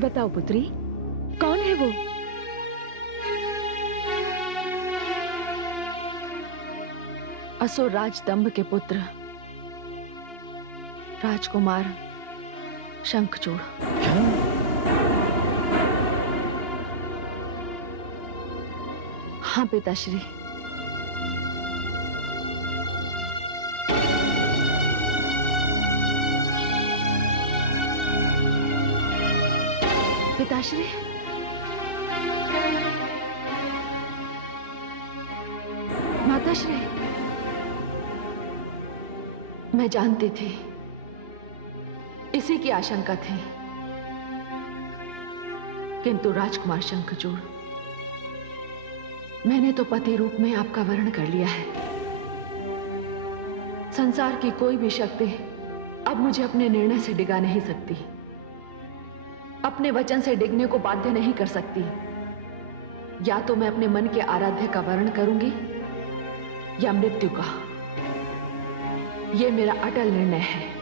बताओ पुत्री, कौन है वो? असुर राज दंभ के पुत्र राजकुमार शंखचूड़। हाँ पिताश्री। पिताश्री, माताश्री, मैं जानती थी, इसी की आशंका थी, किंतु राजकुमार शंखचूड़, मैंने तो पति रूप में आपका वर्ण कर लिया है। संसार की कोई भी शक्ति अब मुझे अपने निर्णय से डिगा नहीं सकती, अपने वचन से डिगने को बाध्य नहीं कर सकती। या तो मैं अपने मन के आराध्य का वर्ण करूंगी या मृत्यु का। यह मेरा अटल निर्णय है।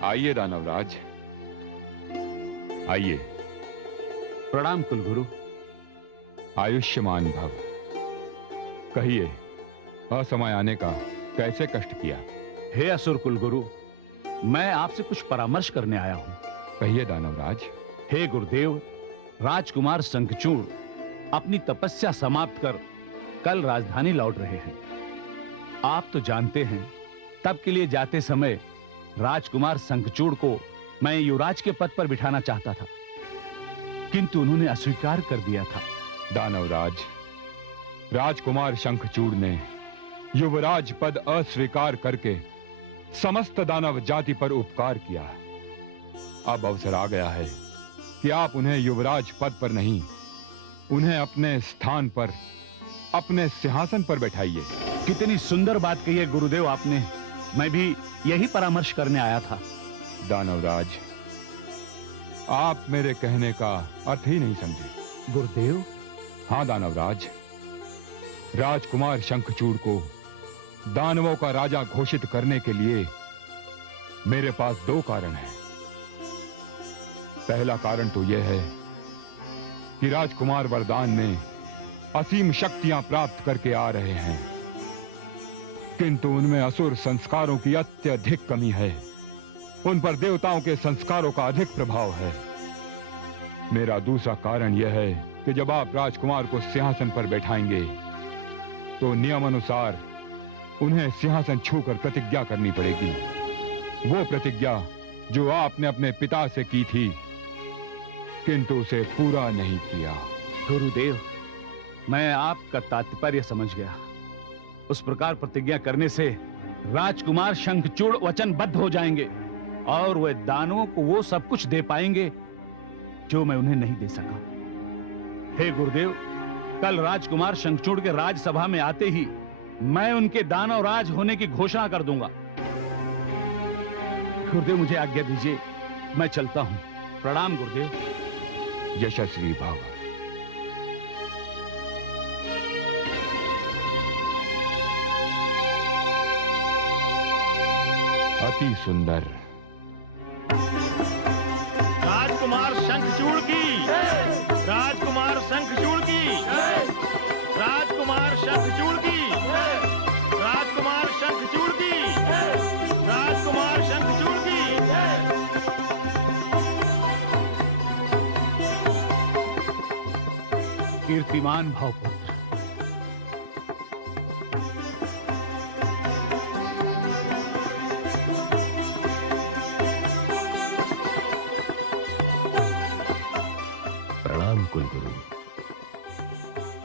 आइए दानवराज, आइए। प्रणाम कुलगुरु। आयुष्मान भव। कहिए, असमय आने का कैसे कष्ट किया? हे असुर कुलगुरु, मैं आपसे कुछ परामर्श करने आया हूं। कहिए दानवराज। हे गुरुदेव, राजकुमार शंखचूड़ अपनी तपस्या समाप्त कर कल राजधानी लौट रहे हैं। आप तो जानते हैं, तब के लिए जाते समय राजकुमार शंखचूड़ को मैं युवराज के पद पर बिठाना चाहता था, किंतु उन्होंने अस्वीकार कर दिया था। दानवराज, राजकुमार शंखचूड़ ने युवराज पद अस्वीकार करके समस्त दानव जाति पर उपकार किया। अब अवसर आ गया है कि आप उन्हें युवराज पद पर नहीं, उन्हें अपने स्थान पर, अपने सिंहासन पर बैठाइए। कितनी सुंदर बात कही है गुरुदेव आपने। मैं भी यही परामर्श करने आया था। दानवराज, आप मेरे कहने का अर्थ ही नहीं समझे। गुरुदेव? हाँ दानवराज, राजकुमार शंखचूड़ को दानवों का राजा घोषित करने के लिए मेरे पास दो कारण हैं। पहला कारण तो यह है कि राजकुमार वरदान में असीम शक्तियां प्राप्त करके आ रहे हैं, किंतु उनमें असुर संस्कारों की अत्यधिक कमी है। उन पर देवताओं के संस्कारों का अधिक प्रभाव है। मेरा दूसरा कारण यह है कि जब आप राजकुमार को सिंहासन पर बैठाएंगे तो नियम अनुसार उन्हें सिंहासन छूकर प्रतिज्ञा करनी पड़ेगी। वो प्रतिज्ञा जो आपने अपने पिता से की थी, किंतु उसे पूरा नहीं किया। गुरुदेव, मैं आपका तात्पर्य समझ गया। उस प्रकार प्रतिज्ञा करने से राजकुमार शंखचूड़ वचनबद्ध हो जाएंगे और वे दानवों को वो सब कुछ दे पाएंगे जो मैं उन्हें नहीं दे सका। हे गुरुदेव, कल राजकुमार शंखचूड़ के राजसभा में आते ही मैं उनके दानव राज होने की घोषणा कर दूंगा। गुरुदेव, मुझे आज्ञा दीजिए, मैं चलता हूं। प्रणाम गुरुदेव। यशस्वी भव। अति सुंदर। राजकुमार शंखचूड़ की, राजकुमार शंखचूड़ की, राजकुमार शंखचूड़ की, राजकुमार शंखचूड़ की, राजकुमार शंखचूड़ की। कीर्तिमान भवपुत्र, प्रणाम कुलगुरु।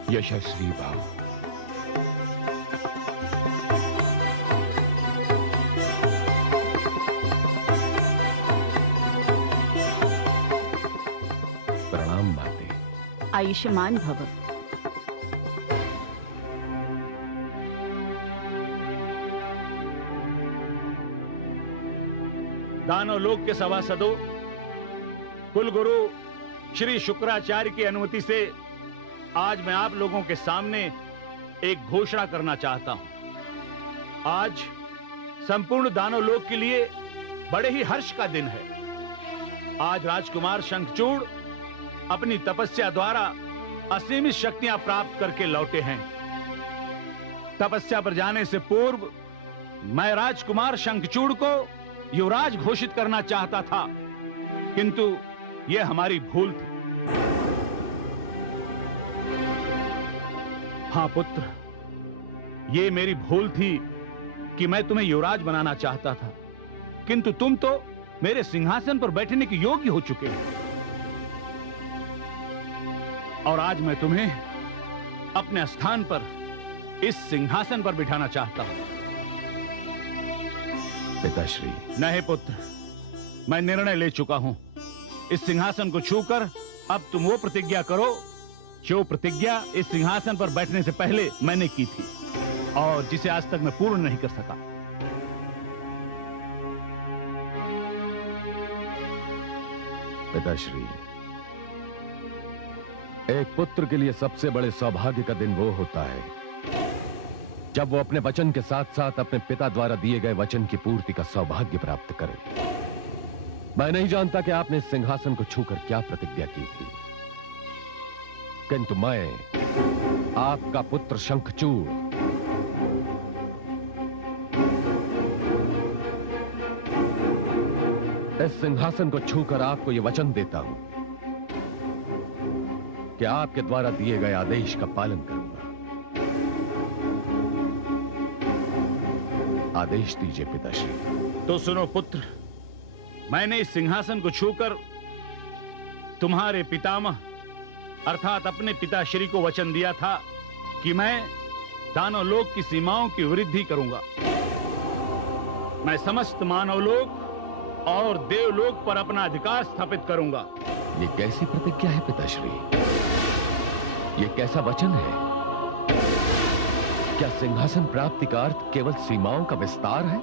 यशस्वी भव। प्रणाम माते। आयुष्मान भव। दानव लोक के सभासदों, कुलगुरु श्री शुक्राचार्य की अनुमति से आज मैं आप लोगों के सामने एक घोषणा करना चाहता हूं। आज संपूर्ण दानव लोक के लिए बड़े ही हर्ष का दिन है। आज राजकुमार शंखचूड़ अपनी तपस्या द्वारा असीमित शक्तियां प्राप्त करके लौटे हैं। तपस्या पर जाने से पूर्व मैं राजकुमार शंखचूड़ को युवराज घोषित करना चाहता था, किंतु यह हमारी भूल थी। हां पुत्र, यह मेरी भूल थी कि मैं तुम्हें युवराज बनाना चाहता था, किंतु तुम तो मेरे सिंहासन पर बैठने के योग्य हो चुके हो। और आज मैं तुम्हें अपने स्थान पर इस सिंहासन पर बिठाना चाहता हूं। पिताश्री। नहीं पुत्र, मैं निर्णय ले चुका हूं। इस सिंहासन को छूकर अब तुम वो प्रतिज्ञा करो जो प्रतिज्ञा इस सिंहासन पर बैठने से पहले मैंने की थी और जिसे आज तक मैं पूर्ण नहीं कर सका। पिताश्री, एक पुत्र के लिए सबसे बड़े सौभाग्य का दिन वो होता है जब वो अपने वचन के साथ साथ अपने पिता द्वारा दिए गए वचन की पूर्ति का सौभाग्य प्राप्त करे। मैं नहीं जानता कि आपने इस सिंहासन को छूकर क्या प्रतिज्ञा की थी, किंतु मैं आपका पुत्र शंखचूड़ इस सिंहासन को छूकर आपको यह वचन देता हूं कि आपके द्वारा दिए गए आदेश का पालन करूंगा। आदेश दीजिए पिताश्री। तो सुनो पुत्र, मैंने इस सिंहासन को छूकर तुम्हारे पितामह अर्थात अपने पिताश्री को वचन दिया था कि मैं दानव लोक की सीमाओं की वृद्धि करूंगा। मैं समस्त मानव लोक और देवलोक पर अपना अधिकार स्थापित करूंगा। ये कैसी प्रतिज्ञा है पिताश्री? ये कैसा वचन है? क्या सिंहासन प्राप्ति का अर्थ केवल सीमाओं का विस्तार है?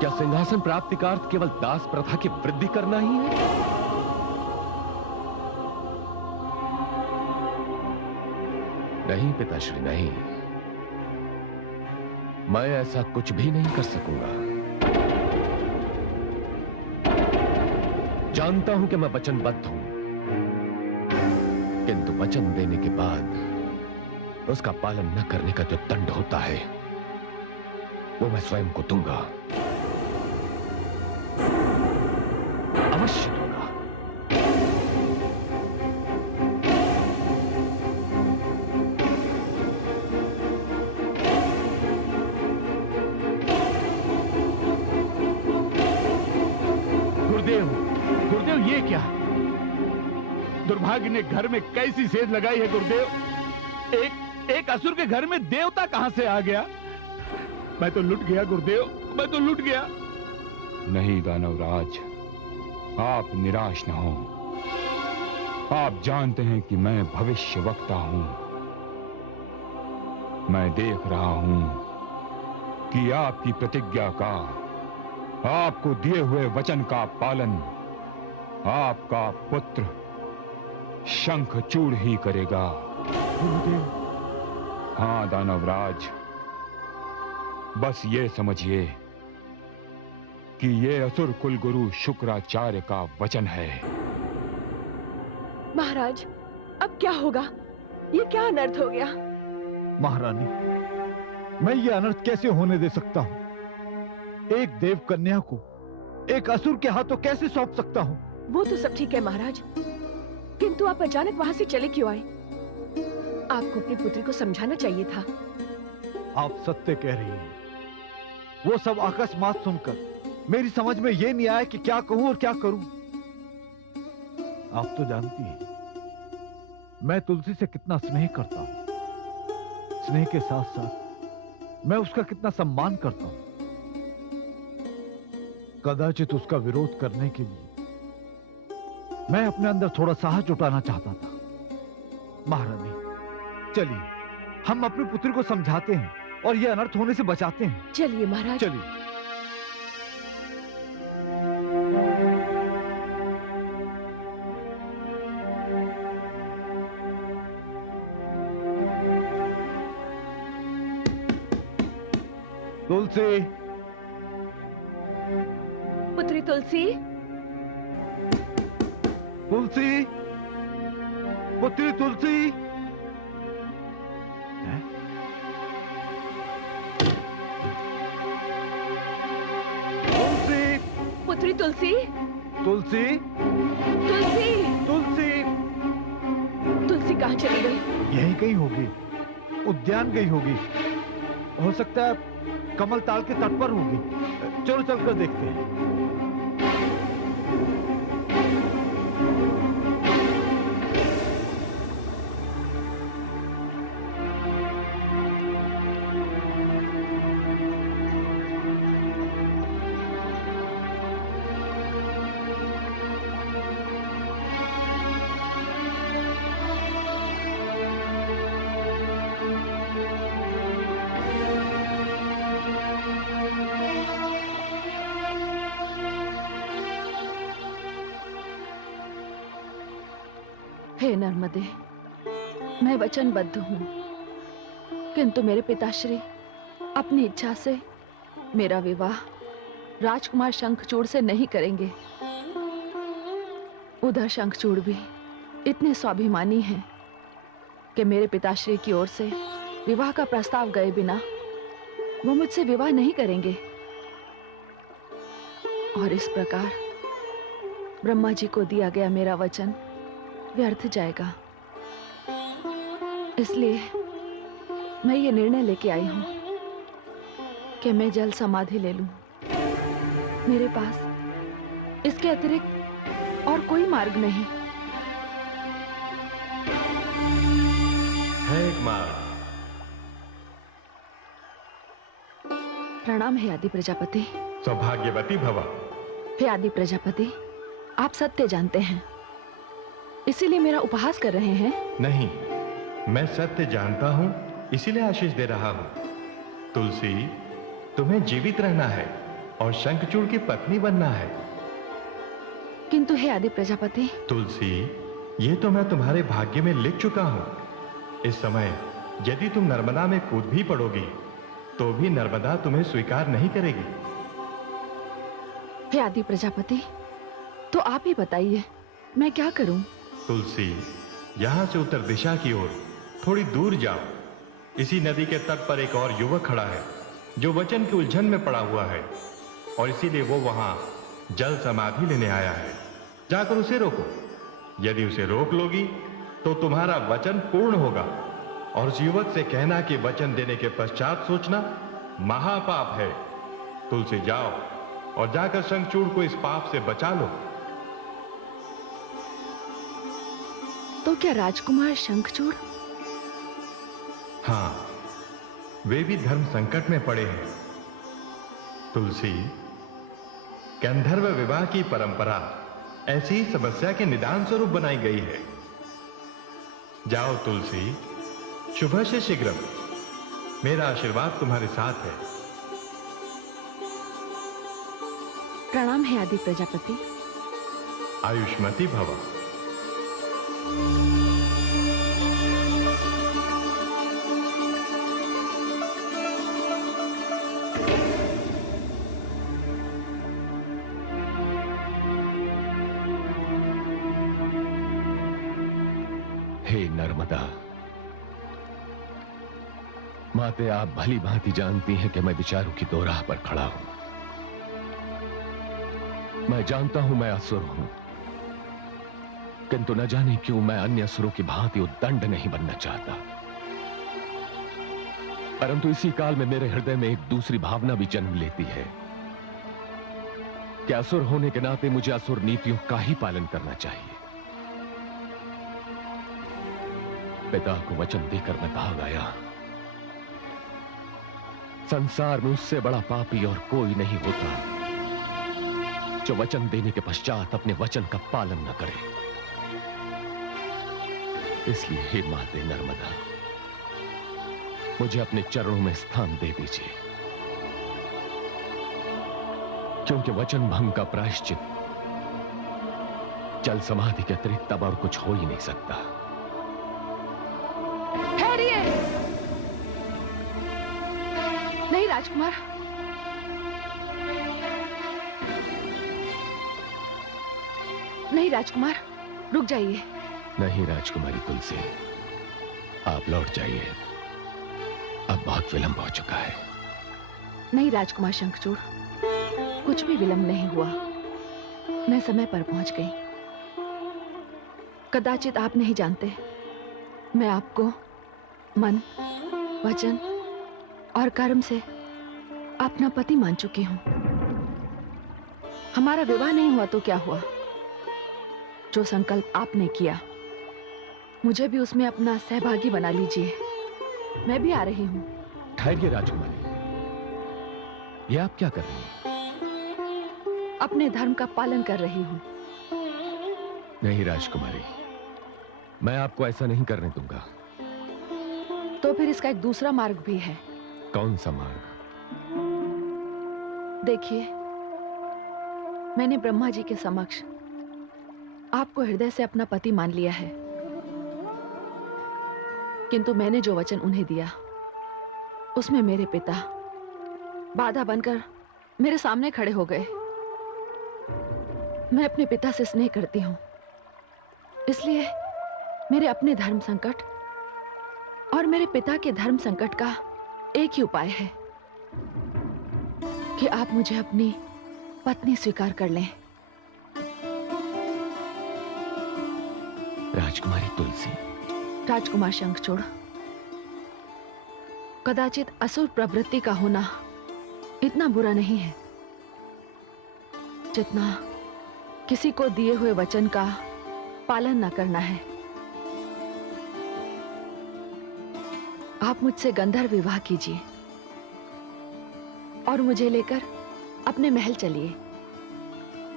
क्या सिंहासन प्राप्ति का अर्थ केवल दास प्रथा की वृद्धि करना ही है? नहीं पिताश्री, नहीं। मैं ऐसा कुछ भी नहीं कर सकूंगा। जानता हूं कि मैं वचनबद्ध हूं, किंतु वचन देने के बाद उसका पालन न करने का जो दंड होता है वो मैं स्वयं को दूंगा, अवश्य दूंगा। गुरुदेव, गुरुदेव ये क्या? दुर्भाग्य ने घर में कैसी सेध लगाई है गुरुदेव। एक असुर के घर में देवता कहां से आ गया? मैं तो लुट गया गुरुदेव, मैं तो लुट गया। नहीं दानवराज, आप निराश न हो। आप जानते हैं कि मैं भविष्य वक्ता हूं। मैं देख रहा हूं कि आपकी प्रतिज्ञा का, आपको दिए हुए वचन का पालन आपका पुत्र शंखचूड़ ही करेगा। गुरुदेव। हाँ दानवराज, बस ये समझिए कि ये असुर कुलगुरु शुक्राचार्य का वचन है। महाराज, अब क्या होगा? ये क्या अनर्थ हो गया? महारानी, मैं ये अनर्थ कैसे होने दे सकता हूं? एक देव कन्या को एक असुर के हाथों कैसे सौंप सकता हूं? वो तो सब ठीक है महाराज, किंतु आप अचानक वहां से चले क्यों आए? आपको अपनी पुत्री को समझाना चाहिए था। आप सत्य कह रही हैं। वो सब अकस्मात सुनकर मेरी समझ में ये नहीं आया कि क्या कहूं और क्या करूं। आप तो जानती हैं मैं तुलसी से कितना स्नेह करता हूं। स्नेह के साथ साथ मैं उसका कितना सम्मान करता हूं। कदाचित उसका विरोध करने के लिए मैं अपने अंदर थोड़ा साहस जुटाना चाहता था। महारानी, चलिए हम अपने पुत्री को समझाते हैं और ये अनर्थ होने से बचाते हैं। चलिए महाराज। चलिए। तुलसी, पुत्री तुलसी, तुलसी, पुत्री तुलसी। हैं? तुलसी, पुत्री तुलसी, तुलसी, तुलसी, तुलसी। तुलसी कहाँ चली गई? यहीं कहीं होगी, उद्यान गई होगी। हो सकता है कमल ताल के तट पर होगी। चलो चलकर देखते हैं। हे नर्मदे, मैं वचनबद्ध हूं, किंतु मेरे पिताश्री अपनी इच्छा से मेरा विवाह राजकुमार शंखचूड़ से नहीं करेंगे। उधर शंखचूड़ भी इतने स्वाभिमानी हैं कि मेरे पिताश्री की ओर से विवाह का प्रस्ताव गए बिना वो मुझसे विवाह नहीं करेंगे। और इस प्रकार ब्रह्मा जी को दिया गया मेरा वचन व्यर्थ जाएगा। इसलिए मैं ये निर्णय लेके आई हूं कि मैं जल समाधि ले लूं। मेरे पास इसके अतिरिक्त और कोई मार्ग नहीं है। एक मार्ग। प्रणाम है आदि प्रजापति। सौभाग्यवती भव। हे आदि प्रजापति, आप सत्य जानते हैं, इसीलिए मेरा उपहास कर रहे हैं? नहीं, मैं सत्य जानता हूं, इसीलिए आशीष दे रहा हूं। तुलसी, तुम्हें जीवित रहना है और शंखचूड़ की पत्नी बनना है। किंतु हे आदि प्रजापति। तुलसी, ये तो मैं तुम्हारे भाग्य में लिख चुका हूं। इस समय यदि तुम नर्मदा में कूद भी पड़ोगी तो भी नर्मदा तुम्हें स्वीकार नहीं करेगी। हे आदि प्रजापति, तो आप ही बताइए मैं क्या करूं? तुलसी, यहां से उत्तर दिशा की ओर थोड़ी दूर जाओ। इसी नदी के तट पर एक और युवक खड़ा है जो वचन की उलझन में पड़ा हुआ है और इसीलिए वो वहां जल समाधि लेने आया है। जाकर उसे रोको। यदि उसे रोक लोगी तो तुम्हारा वचन पूर्ण होगा। और उस युवक से कहना कि वचन देने के पश्चात सोचना महापाप है। तुलसी, जाओ और जाकर शंखचूड़ को इस पाप से बचा लो। तो क्या राजकुमार शंखचूड़? हां, वे भी धर्म संकट में पड़े हैं। तुलसी, गंधर्व विवाह की परंपरा ऐसी ही समस्या के निदान स्वरूप बनाई गई है। जाओ तुलसी, शुभ से शीघ्र। मेरा आशीर्वाद तुम्हारे साथ है। प्रणाम है आदि प्रजापति। आयुष्मती भव। हे नर्मदा माते, आप भली भांति जानती हैं कि मैं विचारों की दो राह पर खड़ा हूं। मैं जानता हूं मैं असुर हूं, किंतु न जाने क्यों मैं अन्य असुरों की भांति उद्दंड नहीं बनना चाहता। परंतु इसी काल में मेरे हृदय में एक दूसरी भावना भी जन्म लेती है कि असुर होने के नाते मुझे असुर नीतियों का ही पालन करना चाहिए। पिता को वचन देकर मैं भाग आया। संसार में उससे बड़ा पापी और कोई नहीं होता जो वचन देने के पश्चात अपने वचन का पालन न करे। इसलिए हे माते नर्मदा, मुझे अपने चरणों में स्थान दे दीजिए, क्योंकि वचन भंग का प्रायश्चित जल समाधि के अतिरिक्त तब और कुछ हो ही नहीं सकता। ठहरिए। नहीं राजकुमार, नहीं राजकुमार, रुक जाइए। नहीं राजकुमारी तुलसी, आप लौट जाइए, अब बहुत विलंब हो चुका है। नहीं राजकुमार शंखचूड़, कुछ भी विलंब नहीं हुआ, मैं समय पर पहुंच गई। कदाचित आप नहीं जानते, मैं आपको मन, वचन और कर्म से अपना पति मान चुकी हूं। हमारा विवाह नहीं हुआ तो क्या हुआ? जो संकल्प आपने किया, मुझे भी उसमें अपना सहभागी बना लीजिए। मैं भी आ रही हूं। ठहरिए राजकुमारी, ये आप क्या कर रही हैं? अपने धर्म का पालन कर रही हूं। नहीं राजकुमारी, मैं आपको ऐसा नहीं करने दूंगा। तो फिर इसका एक दूसरा मार्ग भी है। कौन सा मार्ग? देखिए, मैंने ब्रह्मा जी के समक्ष आपको हृदय से अपना पति मान लिया है, किंतु मैंने जो वचन उन्हें दिया, उसमें मेरे पिता बाधा बनकर मेरे सामने खड़े हो गए। मैं अपने पिता से स्नेह करती हूं, इसलिए मेरे अपने धर्म संकट और मेरे पिता के धर्म संकट का एक ही उपाय है कि आप मुझे अपनी पत्नी स्वीकार कर लें। राजकुमारी तुलसी, राजकुमार शंखचूड़, कदाचित असुर प्रवृत्ति का होना इतना बुरा नहीं है जितना किसी को दिए हुए वचन का पालन न करना है। आप मुझसे गंधर्व विवाह कीजिए और मुझे लेकर अपने महल चलिए,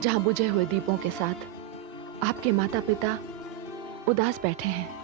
जहां बुझे हुए दीपों के साथ आपके माता पिता उदास बैठे हैं।